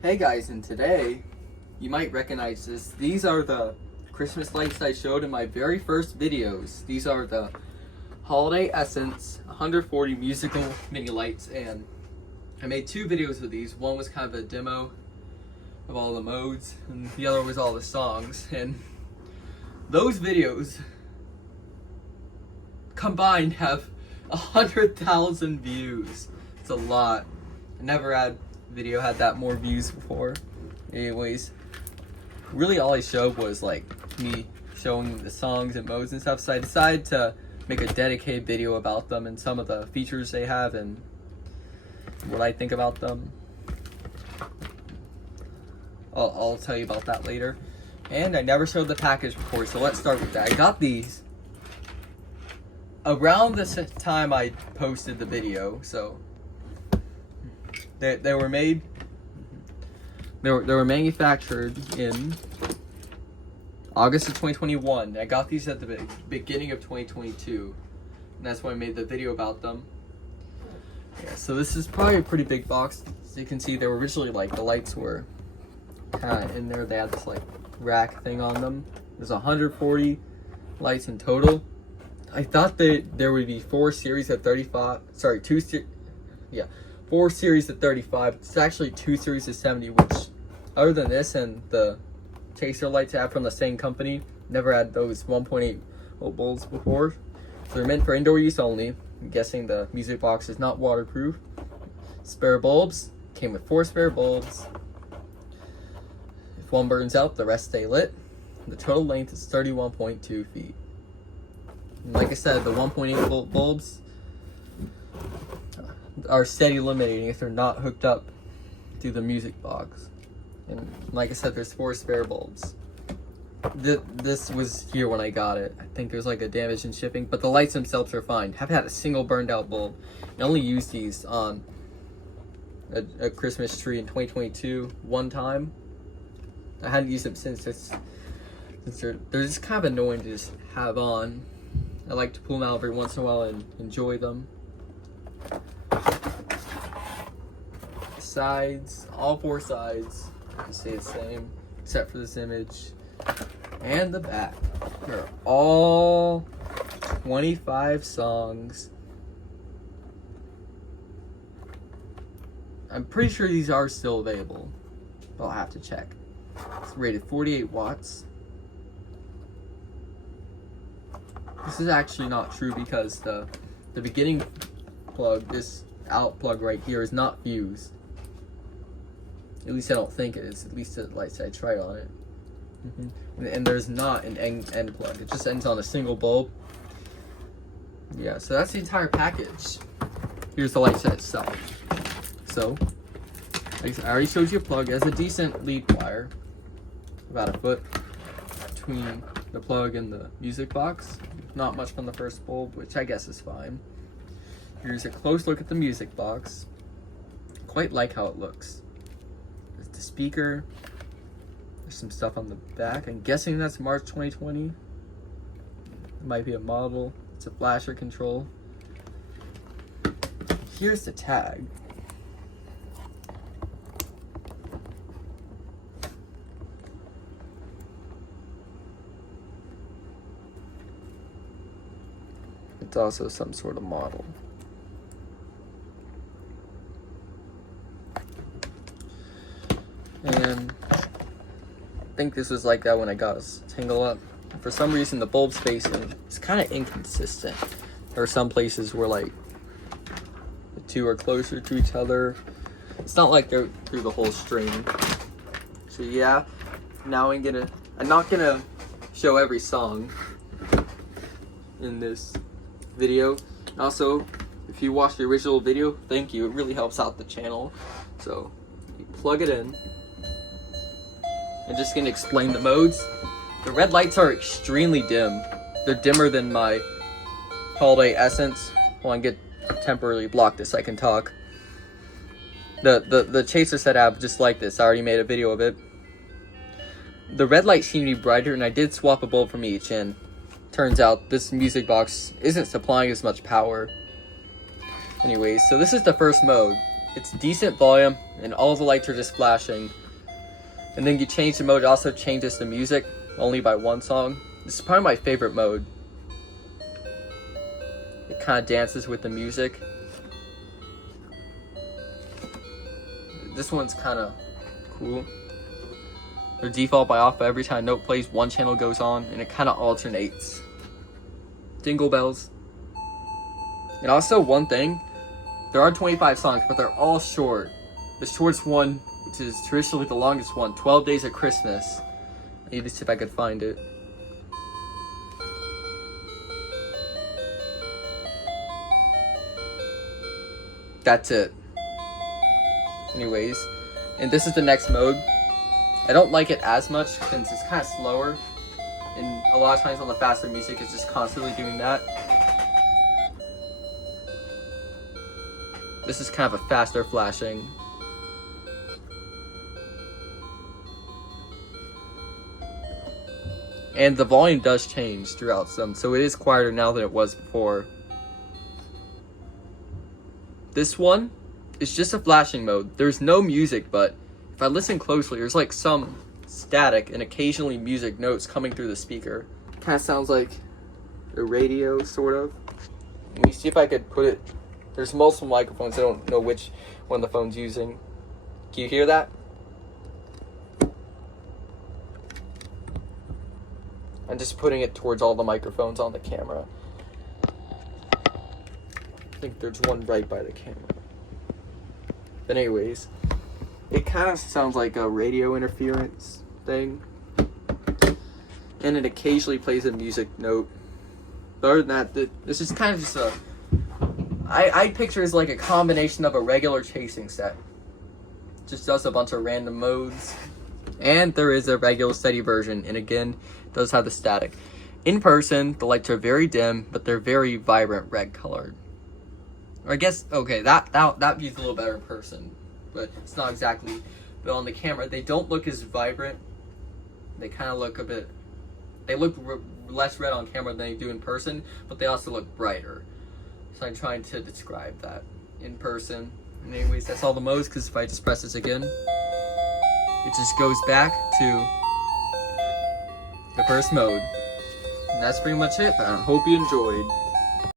Hey guys, and today you might recognize this. These are the Christmas lights I showed in my very first videos. These are the Holiday Essence 140 musical mini lights, and I made two videos of these. One was kind of a demo of all the modes, and the other was all the songs. And those videos combined have 100,000 views. It's a lot. I never had video had that more views before. Anyways, really all I showed was like me showing the songs and modes and stuff, so I decided to make a dedicated video about them and some of the features they have and what I think about them. I'll tell you about that later. And I never showed the package before, so let's start with that. I got these around the time I posted the video, so they were made. They were manufactured in August of 2021. I got these at the beginning of 2022, and that's when I made the video about them. Yeah, so this is probably a pretty big box. As you can see, they were originally like the lights were kind of in there. They had this like rack thing on them. There's 140 lights in total. I thought that there would be 4 series of 35. Sorry, 4 series of 35. It's actually 2 series of 70, which, other than this and the chaser lights I have from the same company, never had those 1.8 volt bulbs before. So they're meant for indoor use only. I'm guessing the music box is not waterproof. Spare bulbs. Came with 4 spare bulbs. If one burns out, the rest stay lit. The total length is 31.2 feet. And like I said, the 1.8 volt bulbs are steady illuminating if they're not hooked up to the music box. And like I said, there's 4 spare bulbs. This was here when I got it. I think there's like a damage in shipping, but the lights themselves are fine. Haven't had a single burned out bulb. I only used these on a Christmas tree in 2022 one time. I hadn't used them since they're just kind of annoying to just have on. I like to pull them out every once in a while and enjoy them. Sides, all 4 sides stay the same except for this image, and the back. They're all 25 songs. I'm pretty sure these are still available, but I'll have to check. It's rated 48 watts. This is actually not true because the beginning plug, this out plug right here, is not fused. At least I don't think it is. At least the lights I tried on it. And there's not an end plug. It just ends on a single bulb. Yeah, so that's the entire package. Here's the light set itself. So, I already showed you a plug. It has a decent lead wire, about a foot between the plug and the music box. Not much from the first bulb, which I guess is fine. Here's a close look at the music box. Quite like how it looks. There's the speaker. There's some stuff on the back. I'm guessing that's March 2020. It might be a model. It's a flasher control. Here's the tag. It's also some sort of model. And I think this was like that when I got this Tangle Up. For some reason, the bulb spacing is kind of inconsistent. There are some places where like the 2 are closer to each other. It's not like they're through the whole string. So yeah, now I'm not gonna show every song in this video. Also, if you watched the original video, thank you. It really helps out the channel. So you plug it in. I'm just gonna explain the modes. The red lights are extremely dim. They're dimmer than my Holiday Essence. Hold on, get temporarily block this so I can talk. The chaser set I have just like this. I already made a video of it. The red lights seem to be brighter, and I did swap a bulb from each, and turns out this music box isn't supplying as much power. Anyways, so this is the first mode. it's decent volume, and all the lights are just flashing. And then you change the mode, it also changes the music, only by one song. This is probably my favorite mode. It kind of dances with the music. This one's kind of cool. The default by off, but every time a note plays, one channel goes on, and it kind of alternates. Jingle bells. And also one thing, there are 25 songs, but they're all short. The shortest one, which is traditionally the longest one, 12 Days of Christmas. I need to see if I could find it. That's it. Anyways, and this is the next mode. I don't like it as much since it's kind of slower, and a lot of times on the faster music it's just constantly doing that. This is kind of a faster flashing. And the volume does change throughout some, so it is quieter now than it was before. This one is just a flashing mode. There's no music, but if I listen closely, there's like some static and occasionally music notes coming through the speaker. Kind of sounds like a radio, sort of. Let me see if I could put it. There's multiple microphones. I don't know which one the phone's using. Can you hear that? I'm just putting it towards all the microphones on the camera. I think there's one right by the camera. But anyways, it kind of sounds like a radio interference thing. And it occasionally plays a music note. But other than that, this is kind of just a... I picture it as like a combination of a regular chasing set. Just does a bunch of random modes. And there is a regular steady version, and again, does have the static. In person, the lights are very dim, but they're very vibrant red colored. Or I guess, okay, that view's a little better in person, but it's not exactly. But on the camera, they don't look as vibrant. They kind of look a bit, they look less red on camera than they do in person, but they also look brighter. So I'm trying to describe that in person. And anyways, that's all the modes, because if I just press this again, it just goes back to the first mode. And that's pretty much it. I hope you enjoyed.